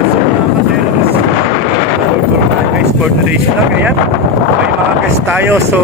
So mga kaselos, guys, for today's vlog, ayan, may mga guest tayo. So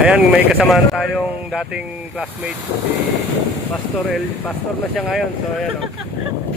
ayan, may kasamaan tayong dating classmate, si Pastor na siya ngayon. So ayan, oh.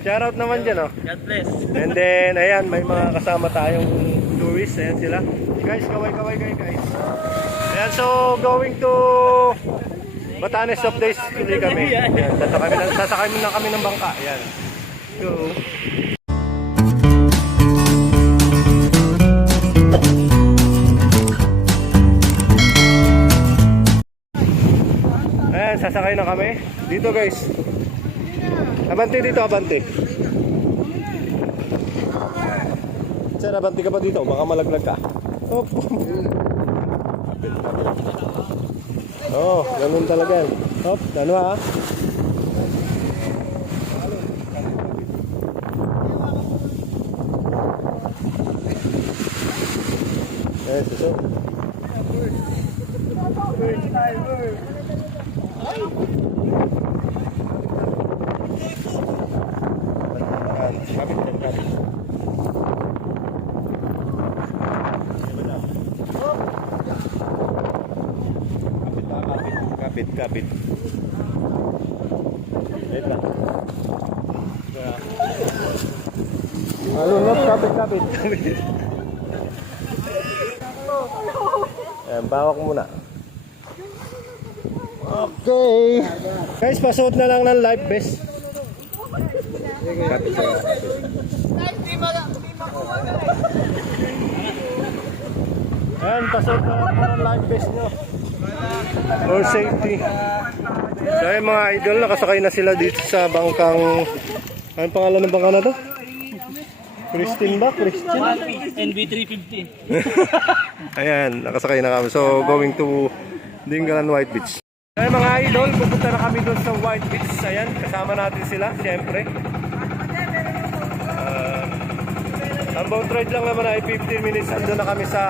Shoutout naman dyan, oh. God bless. And then ayan, may mga kasama tayong tourists. Ayan sila guys, kaway guys. Ayan, so going to Batanes of days tuloy kami. Ayan, sasakay na kami ng bangka. Ayan. So ayan, sasakay na kami. Dito guys. Abante dito, abante. Sir, abante ka pa dito. Baka malaglag ka. Oh, oh, ganun talaga yan. Hop, ano ha? Eh, suso. Kapit. Wait lang. Alunod, kapit. Ayan, bawak muna. Okay. Guys, pasuot na lang ng life vest. Kapit siya. Ayan, pasuot na lang ng life vest nyo. For safety. So yung mga idol, nakasakay na sila dito sa bangkang, anong pangalan ng bangka na to? Christine ba? Christian? NB350. Ayan, nakasakay na kami. So going to Dingalan White Beach. So yung mga idol, pupunta na kami doon sa White Beach. Ayan, kasama natin sila, siyempre. Ang boat ride lang naman ay 15 minutes. Andun na kami sa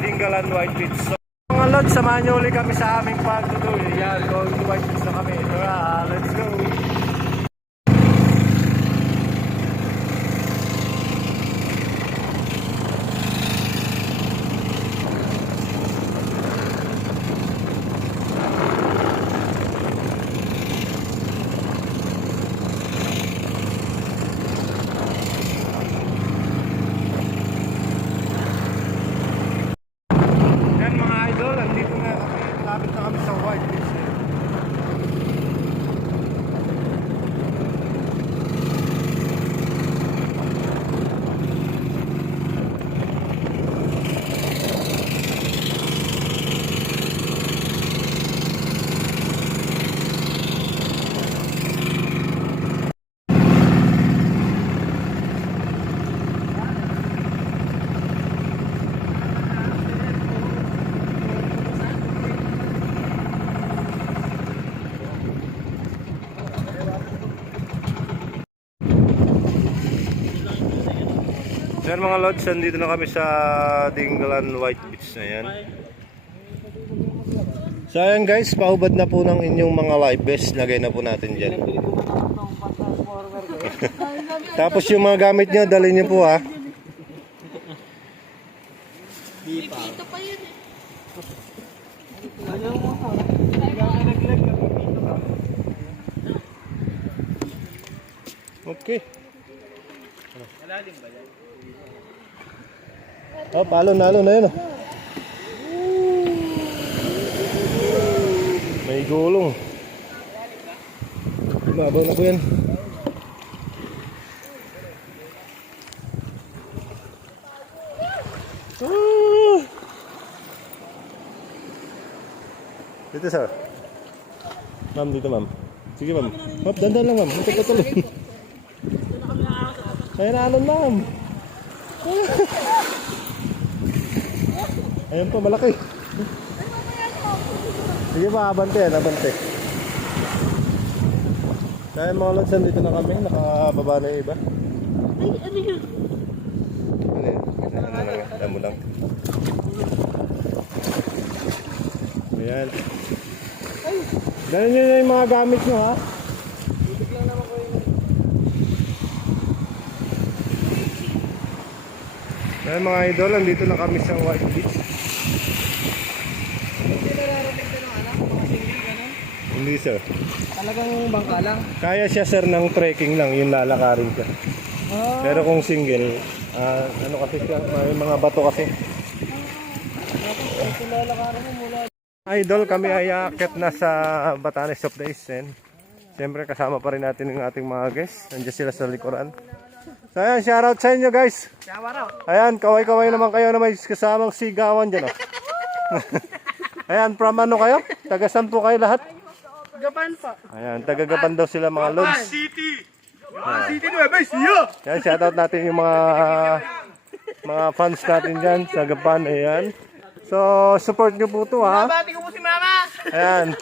Dingalan White Beach. So mga lods, samahan nyo ulit kami sa aming pagtutuloy. Yan, going to White Beach na kami. Tara, let's go! Yan mga lods, dito na kami sa Dingalan White Beach na yan. So ayan guys, paubad na po ng inyong mga life vest. Lagay na po natin dyan. Tapos yung mga gamit nyo, dali nyo po ha. Dito pa yun eh. Okay. Oh, palo na yun. May gulong. Babaw na po yan. Dito sir. Ma'am, dito ma'am. Sige ma'am. Hop, dandan lang ma'am. Tuloy. Kaya na alon ma'am. Ayan po, malaki. Sige pa, abante. Kaya mga lods, dito na kami. Nakababa na yung iba. Ay, ano yun? Ano yun? Damo lang. Ayan. Dahil nyo na yung mga gamit nyo ha. Ayan mga idol, andito na kami sa White Beach. Hindi nararating ka ng mga single gano'n? Hindi sir. Talagang bangka lang. Kaya siya sir ng trekking lang, yung lalakarin siya. Pero kung single, ano kasi siya, may mga bato kasi. Ito lalakarin mo mula. Idol, kami ay aakyat na sa Batanes of the East. Siyempre kasama pa rin natin yung ating mga guests. Nandiyan sila sa likuran. So ayan, shoutout sa inyo guys. Ayan, kaway-kaway naman kayo na may kasamang sigawan dyan. Oh. Ayan, from ano kayo? Tagasan po kayo lahat? Gapan pa. Ayan, tagagapan daw sila mga lods. City Nueva Ecija. Ayan, shoutout natin yung mga fans natin dyan sa Gapan. Ayan. So, support nyo po ito ha. Bati ko po si Mama. Ayan.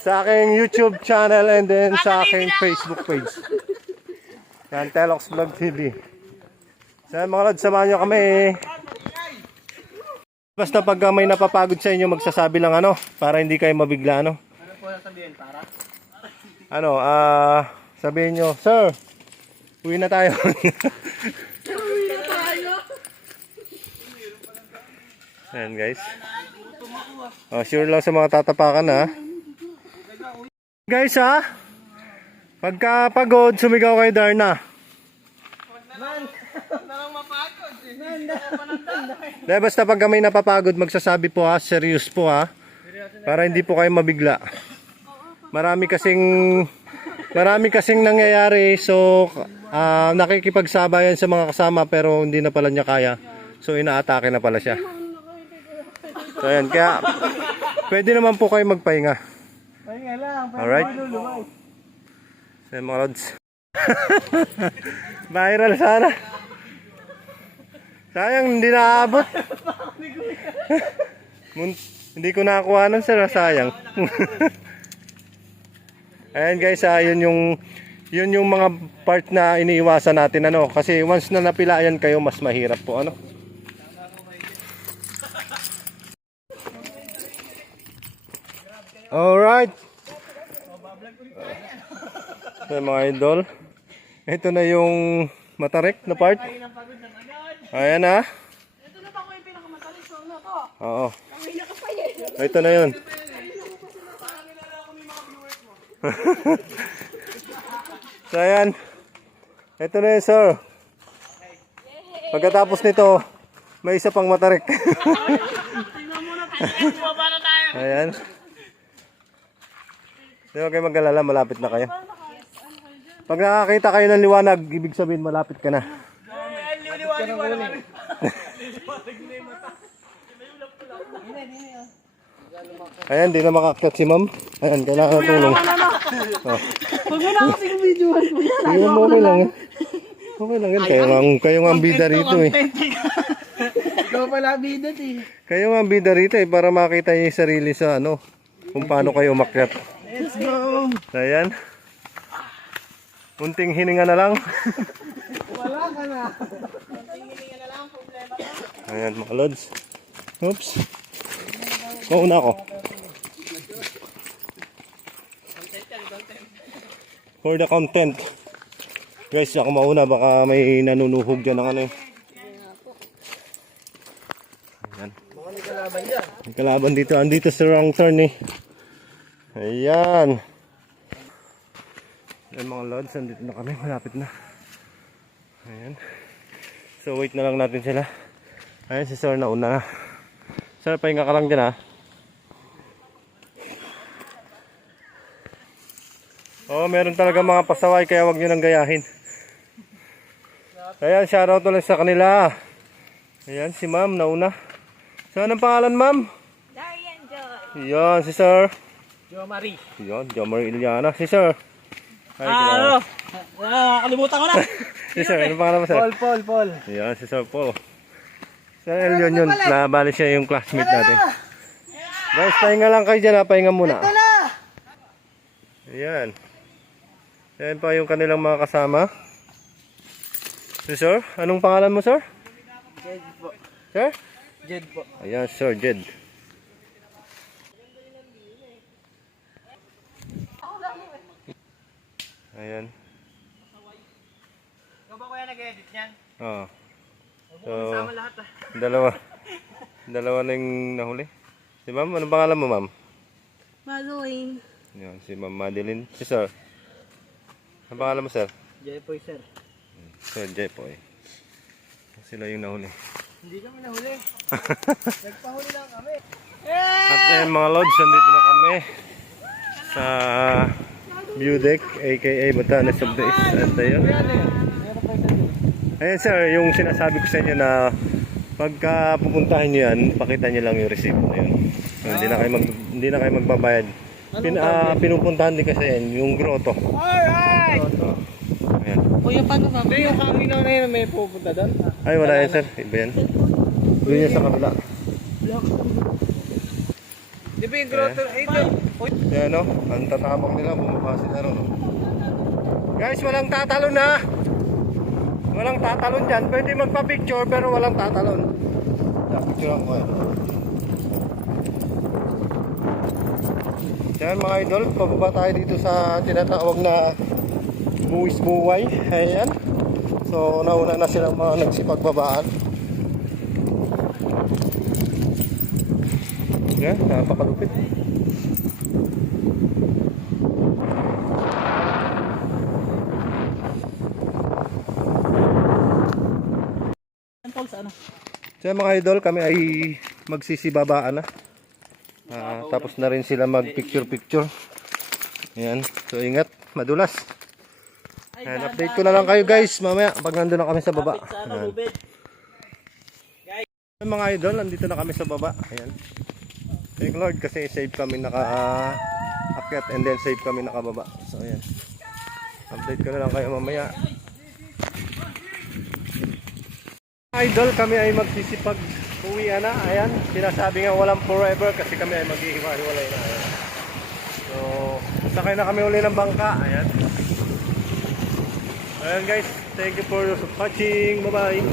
Sa aking YouTube channel and then sa aking Facebook page. Yan, Telox Vlog TV. So mga lods, samahan nyo kami. Basta pag may napapagod sa inyo, magsasabi lang ano, para hindi kayo mabigla, ano. Ano po sabihin para? Ano, sabihin nyo, Sir, uwi na tayo. Uwi na tayo. Ayan guys. Oh, sure lang sa mga tatapakan ha. Guys ha, pagka pagod, sumigaw kay Darna. Narang mapagod. Dahil basta pag may napapagod, magsasabi po ha, serious po ha. Para hindi po kayo mabigla. Marami kasing nangyayari, so nakikipagsabayan sa mga kasama pero hindi na pala niya kaya. So inaatake na pala siya. So ayan, kaya pwede naman po kayo magpahinga. Pahinga lang. Alright. So mga lods. Viral sana. Sayang hindi naabot. Hindi ko nakakuha nun sir, sayang. Ayan guys, yun yung mga part na iniiwasan natin ano, kasi once na napilayan kayo mas mahirap po ano. Alright. So, mga idol, ito na yung matarik na part. Ayan na. Ito na pa ko yung pinakamatalis na to. Oo. Ang nakapay eh. Ito na yun. So ayan. Ito na yun sir. Pagkatapos nito, may isa pang matarik. Ayan. Di ba kayo mag-alala, malapit na kayo. Pag nakakita kayo ng liwanag, ibig sabihin malapit ka na. Ayan, di na makakit si ma'am. Ayan, kailangan ng tulong. Huwag mo na kasi videohan mo yan. Hindi mo okay lang yan. Okay lang yan. Kayo nga ang bida rito eh. Ikaw pala bidat eh. Kayo nga ang bida rito eh, para makita niyo yung sarili sa ano, kung paano kayo umakyat. Let's go. Ayan. Unting hininga na lang. Wala ka na. Ayan mga lods. Oops. Mauna ako. For the content. Guys, ako mauna. Baka may nanunuhog dyan ng ano eh. Ayan. May kalaban dito. Andito sa wrong turn eh. Ayan. Ayan mga lods. Andito na kami. Malapit na. Ayan. So wait na lang natin sila. Ayan si Sir na una. Sir, pahinga ka lang dyan ha. Oh, meron talaga mga pasaway kaya wag nyo nang gayahin. Ayan, shoutout ulit sa kanila. Ayan, si ma'am nauna. So, anong pangalan ma'am? Darian Joy. Ayan, si Sir. Jo Marie. Ayan, Jomar Iliana. Si Sir. Ay, Kalimutan ko na. si Sir, anong pangalan mo Sir? Paul. Ayan, si Sir Paul. Sir, yun. Nabali siya yung classmate natin. Guys, pahinga lang kayo dyan ha. Pahinga muna. Ayan. Ayan pa yung kanilang mga kasama. Si Sir, anong pangalan mo Sir? Jed po. Sir? Jed po. Ayan, Sir Jed. Ayan. Ikaw ba kuya nag-edit niyan? Oo. So, dalawa na yung nahuli. Si ma'am, ano pangalan mo ma'am? Madeline. Yan, si ma'am Madeline. Si sir. Ano pangalan mo sir? Jepoy, sir. Sir Jepoy. Sila yung nahuli. Hindi kami nahuli. Nagpahuli lang kami. At ayun mga lods, nandito na kami sa view deck, aka Batanes of the East. At ayun. Ayan sir, yung sinasabi ko sa inyo na pagka pupuntahan nyo yan, pakita nyo lang yung receipt na yun. So, hindi na kayo magbabayad. Pinupuntahan din kasi yan, yung grotto. Alright! Ayan. Kuya, paano ba? Hindi, yung camino na yun may pupunta doon. Ay, wala yan sir. Iba yan. Doon yan sa kabila. Di ba yung grotto? Ay, doon. Yan o, ang tatapang nila, bumaba sila ron. Guys, walang tatalon ha! Walang tatalon dyan. Pwede magpa-picture pero walang tatalon. Picture ako yan. Yan mga idol, pababa tayo dito sa tinatawag na buwis buway. Ayan. So, nauna na silang mga nagsipagbabaan. Yan, napakalupit. Tol, sa ano? So mga idol, kami ay magsisibabaan na. Tapos na rin sila mag-picture-picture. Ayan. So ingat, madulas. Ayan, update ko na lang kayo guys mamaya pag nandun na kami sa baba. Sa ano, Ayan. lubid. Mga idol, nandito na kami sa baba. Ayan. Thank Lord kasi save kami naka-akyat and then save kami nakababa. So ayan. Update ko na lang kayo mamaya. Idol, kami ay magsisipag uwi na. Ayan, sinasabi nga walang forever kasi kami ay maghihiwa-hiwalay na. Ayan. So, sakay na kami uli ng bangka. Ayan. Ayan guys, thank you for watching. Bye-bye.